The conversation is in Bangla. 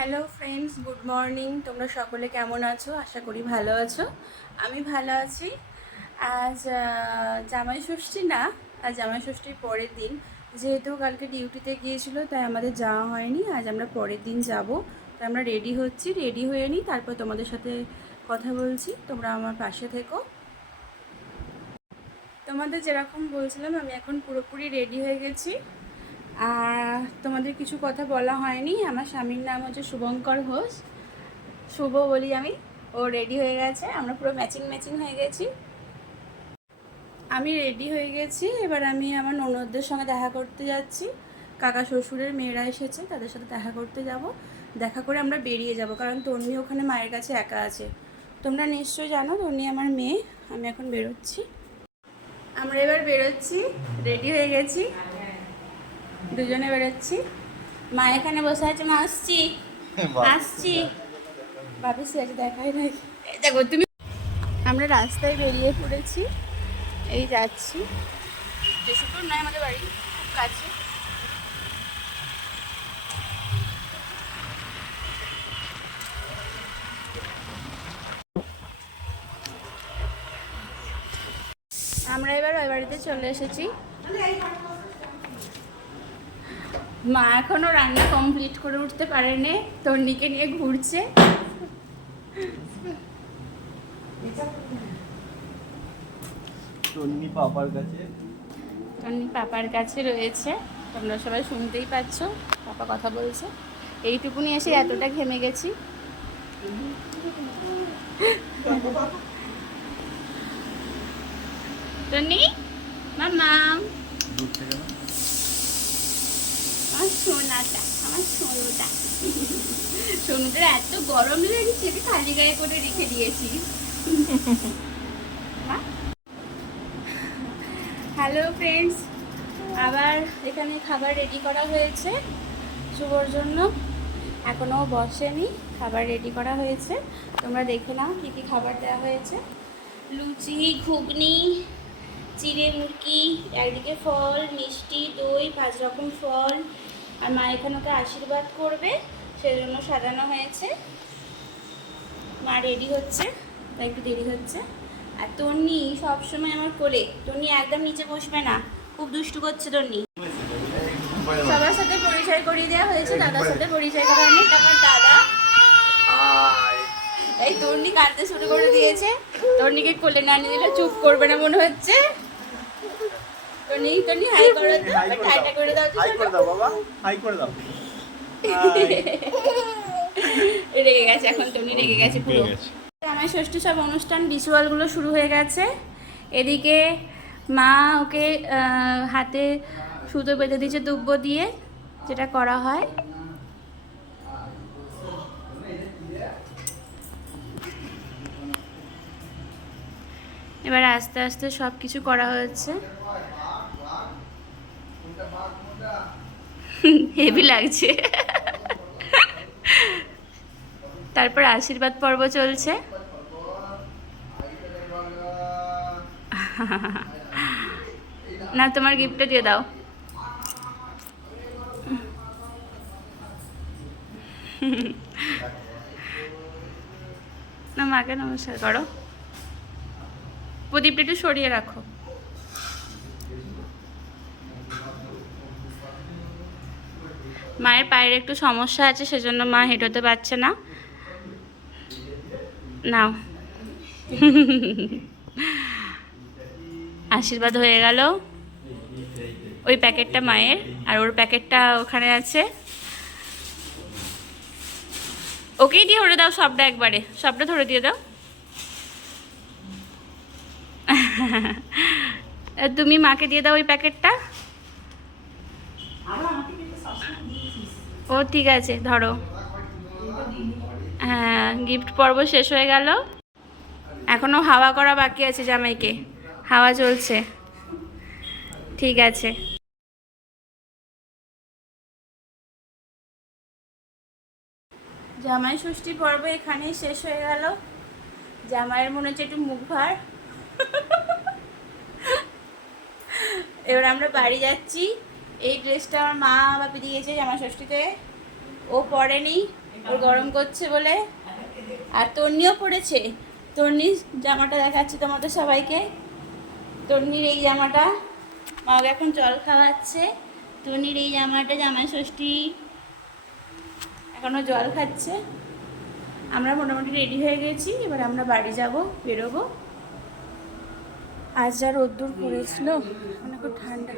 হ্যালো ফ্রেন্ডস গুড মর্নিং তোমরা সকলে কেমন আছো? আশা করি ভালো আছো। আমি ভালো আছি। আজ জামাই ষষ্ঠী না, আজ জামাই ষষ্ঠীর পরের দিন। যেহেতু কালকে ডিউটিতে গিয়েছিল, তাই আমাদের যাওয়া হয়নি। আজ আমরা পরের দিন যাব। তাই আমরা রেডি হচ্ছি, রেডি হয়ে নিই, তারপর তোমাদের সাথে কথা বলছি। তোমরা আমার পাশে থেকো। তোমাদের যেরকম বলছিলাম, আমি এখন পুরোপুরি রেডি হয়ে গেছি। তোমাদের কিছু কথা বলা হয়নি। আমার স্বামীর নাম হচ্ছে শুভঙ্কর ঘোষ। শুভ বলি আমি। ও রেডি হয়ে গেছে। আমরা পুরো ম্যাচিং ম্যাচিং হয়ে গেছি। আমি রেডি হয়ে গেছি। এবার আমি আমার ননদদের সঙ্গে দেখা করতে যাচ্ছি। কাকা শ্বশুরের মেয়েরা এসেছে, তাদের সাথে দেখা করতে যাব। দেখা করে আমরা বেরিয়ে যাব, কারণ তন্নি ওখানে মায়ের কাছে একা আছে। তোমরা নিশ্চয়ই জানো, তন্নি আমার মেয়ে। আমি এখন বেরোচ্ছি। আমরা এবার বেরোচ্ছি। রেডি হয়ে গেছি। দুজনে বেরোচ্ছি। মা এখানে বসে আছে মা আসছি। আসছি। সে আছে দেখাই নাই। দেখো তুমি আমরা রাস্তায় বেরিয়ে পড়েছি। এই যাচ্ছি। বেশি দূর নয় আমাদের বাড়ি খুব কাছে। আমরা এবার ওই বাড়িতে চলে এসেছি। মা এখনও রান্না কমপ্লিট করে উঠতে পারেনি তন্নিকে নিয়ে ঘুরছে। তন্নি পাপার কাছে। তন্নি পাপার কাছে রয়েছে তোমরা সবাই শুনতেই পাচ্ছ পাপা কথা বলছে। এইটুকুনি এসে এতটা ঘেমে গেছি। তন্নি মামা আমার সোনাটা, আমার সোনুটা। সোনুটার এত গরম লেগেছে, এটা খালি গায়ে করে রেখে দিয়েছি। হ্যালো ফ্রেন্ডস আবার এখানে খাবার রেডি করা হয়েছে। শুভর জন্য। এখনও বসেনি, খাবার রেডি করা হয়েছে। তোমরা দেখে নাও কী কী খাবার দেওয়া হয়েছে। লুচি, ঘুগনি, চিড়ে মুরকি একদিকে ফল, মিষ্টি, দই, পাঁচ রকম ফল আর মা এখানে ওকে আশীর্বাদ করবে সেজন্য সাজানো হয়েছে। মা রেডি হচ্ছে তাই একটু দেরি হচ্ছে। আর তন্নি সবসময় আমার কোলে। তন্নি একদম নিচে বসবে না। খুব দুষ্টু করছে তন্নি। সবার সাথে পরিচয় করিয়ে দেওয়া হয়েছে দাদার সাথে পরিচয় করা হয়নি। আমার দাদা। এই তন্নি কাঁদতে শুরু করে দিয়েছে। তন্নিকে কোলে না নিয়ে দিলে চুপ করবে না মনে হচ্ছে। তন্নি তন্নি হাই করো তো হাই করে দাও। হাই করে দাও বাবা। হাই করে দাও। রেগে গেছে এখন তন্নি রেগে গেছে পুরো। আমার ষষ্ঠী সব অনুষ্ঠান রিচুয়ালগুলো শুরু হয়ে গেছে। এদিকে মা ওকে হাতে সুতো বেঁধে দিয়েছে দুব্ব দিয়ে যেটা করা হয়। এবার আস্তে আস্তে সব কিছু করা হচ্ছে হেভি লাগছে। তারপর আশীর্বাদ পর্ব চলছে। না, তোমার গিফটটা দিয়ে দাও। না, মাকে নমস্কার করো। প্রদীপটা একটু সরিয়ে রাখো। মায়ের পায়ের একটু সমস্যা আছে, সেজন্য মা হেঁটোতে পারছে না। নাও। আশীর্বাদ হয়ে গেল। ওই প্যাকেটটা মায়ের, আর ওর প্যাকেটটা ওখানে আছে। ওকেই দিয়ে ধরে দাও সবটা একবারে। সবটা ধরে দিয়ে দাও। তুমি মাকে দিয়ে দাও ওই প্যাকেটটা। ও, ঠিক আছে, ধরো। হ্যাঁ গিফট পর্ব শেষ হয়ে গেল। এখনও হাওয়া করা বাকি আছে জামাইকে। হাওয়া চলছে। ঠিক আছে। জামাই ষষ্ঠী পর্ব এখানেই শেষ হয়ে গেল। জামাইয়ের মনে হচ্ছে একটু মুখ ভার। এবার আমরা বাড়ি যাচ্ছি। এই ড্রেসটা আমার মা বাপি দিয়েছে জামা ষষ্ঠীতে। ও পরেনি ওর গরম করছে বলে। আর তর্নিও পড়েছে তন্নির জামাটা দেখাচ্ছি তোমাদের সবাইকে। তন্নির এই জামাটা। মাকে এখন জল খাওয়াচ্ছে। তর্নির এই জামাটা জামাই ষষ্ঠী। এখনও জল খাচ্ছে। আমরা মোটামুটি রেডি হয়ে গেছি। এবার আমরা বাড়ি যাব বেরোবো। আজ যা রোদ্দুর পড়েছিল অনেক ঠান্ডা।